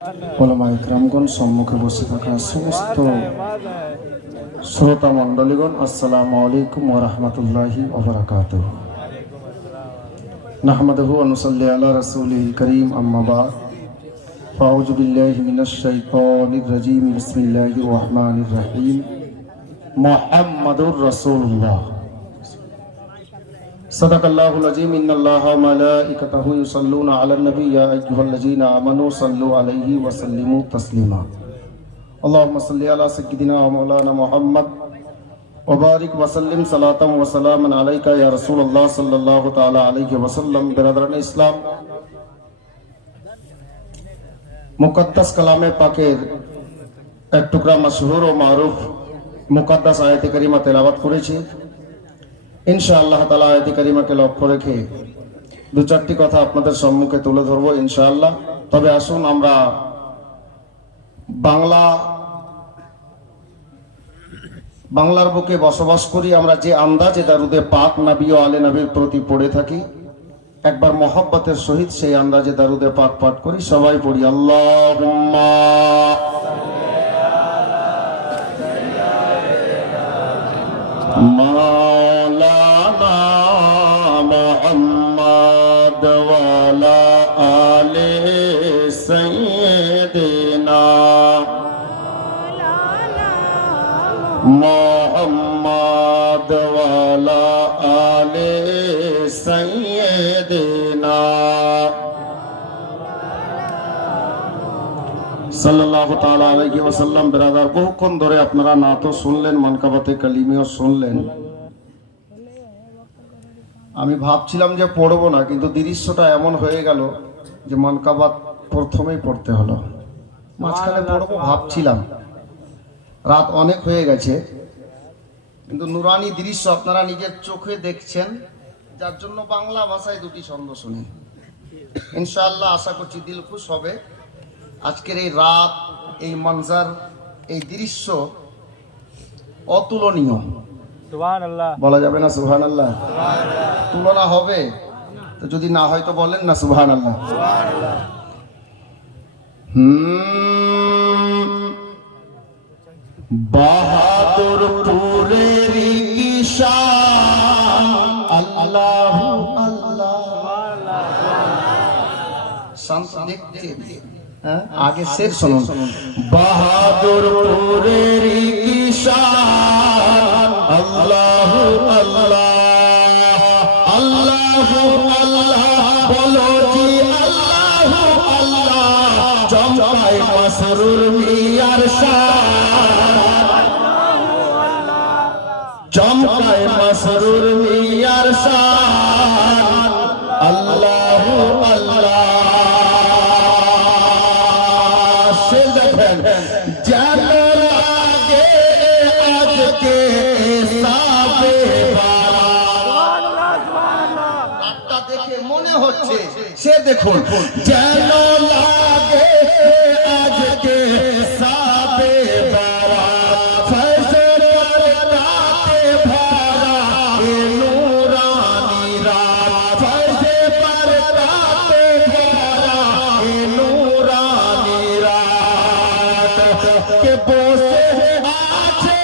ওলামা ইকরামগণ, সম্মুখে বসে থাকা সমস্ত শ্রোতা মণ্ডলীগণ, আসসালামু আলাইকুম ওয়া রাহমাতুল্লাহি ওয়া বারাকাতুহু। নাহমাদুহু ওয়া নুসাল্লি আলা রাসূলিল কারীম, আম্মা বা'দ। ফাউযু বিল্লাহি মিনাশ শাইতানির রাজীম। বিসমিল্লাহির রাহমানির রাহিম। মুহাম্মাদুর রাসূলুল্লাহ। সাদাকাল্লাহুল আযীম। ইন্নাল্লাহা ওয়া মালাইকাতাহু ইউসাল্লুনা আলান নবী ইয়া আইয়ুহাল্লাযীনা আমানু সাল্লু আলাইহি ওয়া সাল্লিমু তাসলিমা। আল্লাহুম্মা সাল্লি আলা সাইয়্যিদিনা ওয়া মাওলানা মুহাম্মদ ওয়া বারিক ওয়া সাল্লিম সালাতাম ওয়া সালামান আলাইকা ইয়া রাসূলুল্লাহ সাল্লাল্লাহু তাআলা আলাইহি ওয়া সাল্লাম। বিরাদরানে ইসলাম, মুকদ্দাস কালামে পাকের এক টুকরা মাশহুর ও মারুফ মুকদ্দাস আয়াতে কারিমা তেলাওয়াত করেছি। ইনশাআল্লাহ তাআলা আয়াতে কারিমাকে লক্ষ্য রেখে দু চারটি কথা আপনাদের সম্মুখে তুলে ধরবো ইনশাআল্লাহ। তবে আসুন, আমরা বাংলার বুকে বসবাস করি। আমরা যে আন্দাজে দারুদে পাক নবী ও আলে নবীর প্রতি পড়ে থাকি, একবার মহব্বতের সহিত সেই আন্দাজে দারুদে পাক পাঠ করি। সবাই পড়ি আল্লাহুম্মা মাওলানা মুহাম্মদ ওয়া আলা আলি সাইয়্যিদিনা মুহাম্মদ ওয়া আলা আলি সাইয়্যিদিনা সাল্লাল্লাহু তাআলা আলাইহি ওয়াসাল্লাম। বিরাদার, বহুক্ষণ ধরে আপনারা না তো শুনলেন, মানকাবাতে কালিমিও শুনলেন। আমি ভাবছিলাম যে পড়বো না, কিন্তু দৃশ্যটা এমন হয়ে গেল যে মানকাবাত প্রথমেই পড়তে হলো। মাঝখানে পড়বো ভাবছিলাম, রাত অনেক হয়ে গেছে, কিন্তু নুরানি দৃশ্য আপনারা নিজের চোখে দেখছেন, যার জন্য বাংলা ভাষায় দুটি ছন্দ শুনি। ইনশাআল্লাহ আশা করছি দিল খুশ হবে। আজকের এই রাত, এই মঞ্জার, এই দৃশ্য অতুলনীয়। সুবহানাল্লাহ বলা যাবে না? সুবহানাল্লাহ। তুলনা হবে তো, যদি না হয় তো বলেন না সুবহানাল্লাহ। বাহাদুরপুরের ঈশান আল্লাহু আল্লাহ। শান্ত দেখতে আগে শের শুনুন। বাহাদুরপুরের ঈশান আল্লাহু আল্লাহ, আল্লাহু আল্লাহ বলো জি আল্লাহু আল্লাহ। চমকায় মাসরুর মিয়ার শান, চমকায় মাসরুর মিয়ার শান আল্লাহু আল্লাহ। জান লাগে আজকে সাবে বারাত দেখে মনে হচ্ছে সে দেখুন, জান লাগে আজকে সাবে বারাত। ফজর রাতে ভরা এ নূরানি রাত, ফজর রাতে ভরা এ নূরানি রাত কে বসে আছে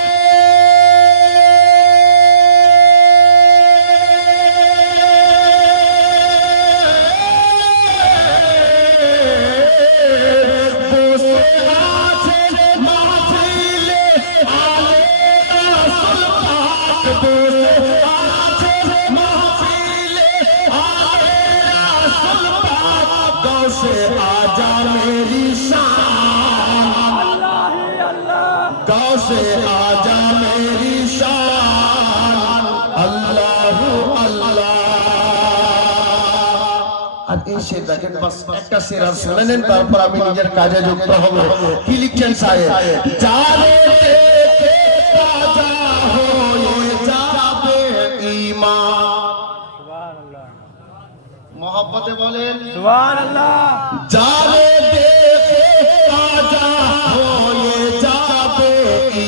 বসে আছে মাহফিলে আলে রাসূল পাক, বসে আছে মাহফিলে আলে রাসূল পাক। গৌসে আজা মেরি শান, গৌসে আজা মেরি শান আল্লাহু আল্লাহ। আর এই শের দেখেন, বাস একটা শের আর শুনে নেন, তারপর আমি নিজের কাজে যুক্ত হব। কি লিখছেন সাহেব? যারে দেখে তাজা হয়ে যাবে ঈমান। সুবহানাল্লাহ। মহব্বতে বলেন সুবহানাল্লাহ। যারে দেখে তাজা হয়ে যাবে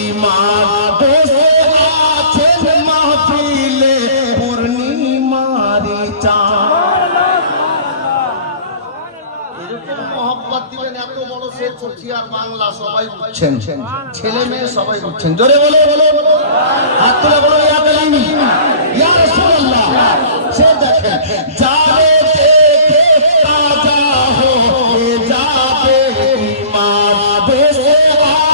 ঈমান, বসে আছেন মাহফিলে পূর্ণিমারি চাঁদ। এরকম মহব্বত দিবেন, এত বড় শেখ করছি আর বাংলা সবাই বুঝছেন, ছেলে মেয়ে সবাই বুঝছেন। জোরে বলে বলে হাত তুলে বলো ইয়া কালামি ইয়া রাসূলুল্লাহ। সে দেখেন যাবে দেখে তাজা হয়ে যাবে ঈমান, দেশে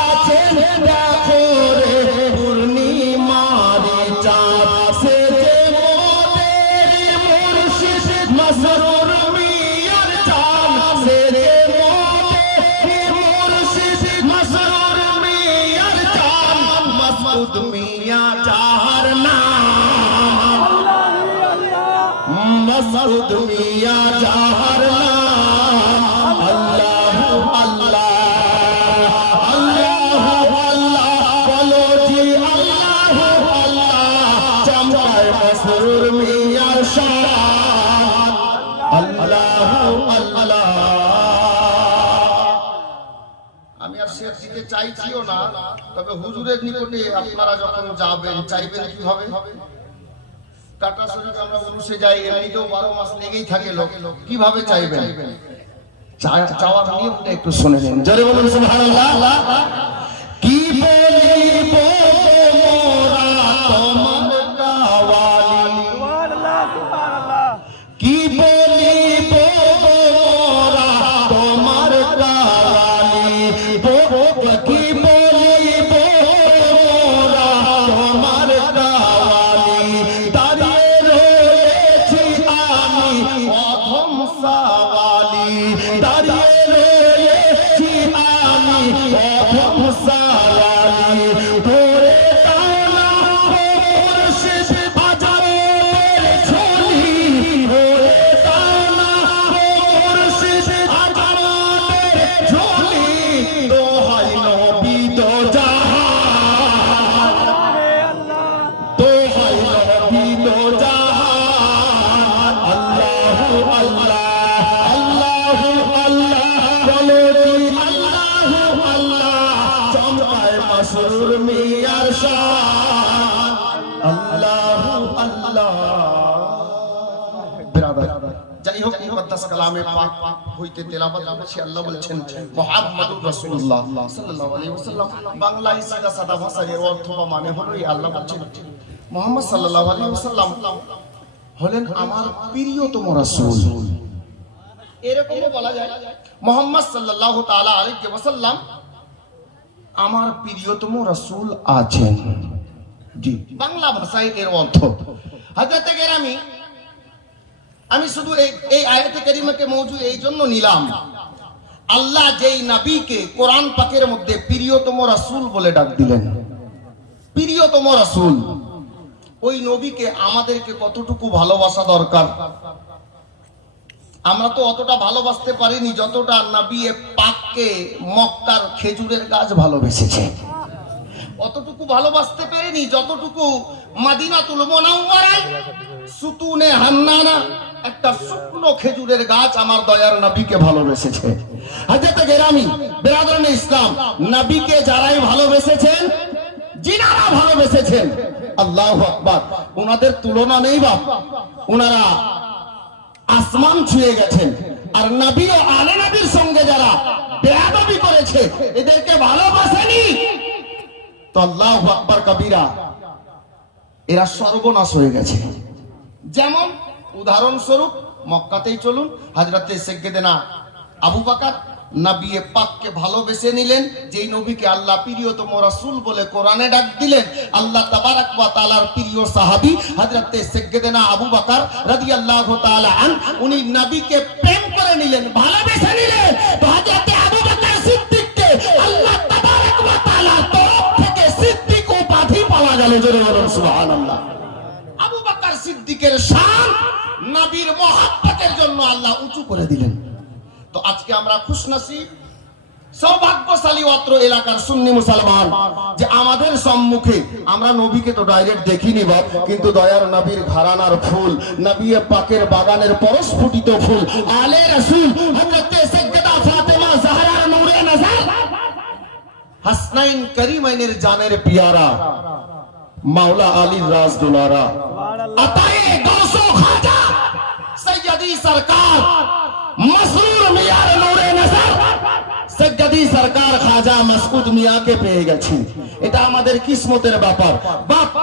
আছেন দেখো রে পূর্ণিমার চাঁদ, সে যে মোদের মুর্শিদ মাসরুর মিয়ার চাঁদ, সে যে মোদের মুর্শিদ মাসরুর মিয়ার চাঁদ, মাসউদ মিয়া যার নাম, মাসউদ মিয়া যার নাম, আল্লাহু আল্লাহ আল্লাহু আল্লাহ বলো জি আল্লাহু আল্লাহ, চামড়ায় মাসরুর মিয়ার শান, আল্লাহু আল্লাহ। আমি আর শেষ দিতে চাইছিও না, তবে হুজুরের নিকটে আপনারা যখন যাবেন চাইবেন কিভাবে? কাটা শরীফে আমরা উরুসে যাই, এমনিতেও 12 মাস লেগেই থাকে লোক, কিভাবে চাইবেন? চাওয়ার নিয়মটা একটু শুনে নিন। জোরে বলুন সুবহানাল্লাহ। কি বলিব মোরা তোমার কাওয়ালি, সুবহানাল্লাহ সুবহানাল্লাহ। কি বলিব মোরা তোমার কাওয়ালি, কি বলিব মোরা তোমার কাওয়ালি, দাঁড়িয়ে রয়েছি আমি অধম সাওয়ালি, দাঁড়িয়ে রয়েছি আমি অধম সাওয়ালি, ধরে টানা মুর্শিদ আজমের ঝুলি, ধরে টানা মুর্শিদ আজমের ঝুলি, দোহাই নবী দো জাহান, দোহাই নবী দো জাহান, আল্লাহু আল্লাহ আল্লাহু আল্লাহ বলো জি আল্লাহু আল্লাহ, চামড়ায় মাসরুর মিয়ার শান, আল্লাহু আল্লাহ। বিরাদার, যাই হোক মুকদ্দাস কালামে পাক হইতে তেলাওয়াত করছি। আল্লাহ বলেছেন মুহাম্মাদুর রাসূলুল্লাহ সাল্লাল্লাহু আলাইহি ওয়াসাল্লাম। বাংলায় সাদা সাদা ভাষায় এর অর্থ বা মানে হলো এই, আল্লাহ বলেছেন মুহাম্মদ সাল্লাল্লাহু আলাইহি ওয়াসাল্লাম হলেন আমার প্রিয়তম রাসূল। এরকমও বলা যায় মুহাম্মদ সাল্লাল্লাহু তাআলা আলাইহি ওয়াসাল্লাম আমার প্রিয়তম রাসূল আছেন। জি, বাংলা ভাষায় এর অর্থ। হযরতে কেরামি, আমি শুধু এই আয়াতে কারিমাকে মওজু এই জন্য নিলাম, আল্লাহ যেই নবীকে কোরআন পাকের মধ্যে প্রিয়তম রাসূল বলে ডাক দিলেন, প্রিয়তম রাসূল, ওই নবীকে আমাদেরকে কতটুকু ভালোবাসা দরকার। আমরা তো অতটা ভালোবাসতে পারিনি যতটা নবী পাককে মক্কার খেজুরের গাছ ভালোবেসেছে, অতটুকু ভালোবাসতে পারিনি যতটুকু মদিনাতুল মুনাওয়ারায় সুতুনে হান্নানা একটা শুকনো খেজুরের গাছ আমার দয়ার নবীকে ভালোবেসেছে। হযরতে কেরামি বিরাদরানে ইসলাম, নবীকে যারাই ভালোবেসেছেন, যিনারা ভালোবেসেছেন, আল্লাহু আকবার, ওনাদের তুলনা নেই বাপ। ওনারা আসমান ছুঁয়ে গেছেন। আর নবী ও আলে নবীর সঙ্গে যারা বেয়াদবি করেছে, এদেরকে ভালোবাসেনি তো আল্লাহু আকবার কবীরা, এরা সর্বনাশ হয়ে গেছে। যেমন উদাহরণস্বরূপ মক্কাতেই চলুন, হযরতে সাইয়্যিদানা আবু বকর নবী পাককে ভালোবেসে নিলেন, যেই নবীকে আল্লাহ প্রিয়তম রাসূল বলে কোরআনে ডাক দিলেন। আল্লাহ তাবারক ওয়া তাআলার প্রিয় সাহাবী হযরতে সাইয়্যিদানা আবু বকর রাদিয়াল্লাহু তাআলা আন, উনি নবীকে প্রেম করে নিলেন, ভালোবেসে নিলেন। তো হযরতে আবু বকর সিদ্দিককে আল্লাহ তাবারক ওয়া তাআলার তরফ থেকে সিদ্দিক উপাধি পাওয়া গেল। জোরে বলুন সুবহানাল্লাহ। আবু বকর সিদ্দিকের শান নবীর মহব্বতের জন্য আল্লাহ উঁচু করে দিলেন। তো আজকে আমরা খুশনসিব, সৌভাগ্যশালী অত্র এলাকার সুন্নি মুসলমান যে আমাদের সম্মুখে আমরা নবীকে তো ডাইরেক্ট দেখিনি বাপ, কিন্তু দয়ার নবীর ঘরানার ফুল, নবী পাকের বাগানের পরস্ফুটিত ফুল, আলে রাসূল হযরত সাইয়্যিদা ফাতেমা জাহরার নূরে নজর, হাসনাইন করিমাইনের জানের পিয়ারা মাওলা আলীর রাজ দুলারা, আতায়ে গৌসো খাজা সৈয়দি সরকার মসরুর মিয়ার নূরে নজর সেগদি সরকার খাজা মাসউদ মিয়াকে পেয়ে গেছি। এটা আমাদের কিসমতের ব্যাপার। বাপ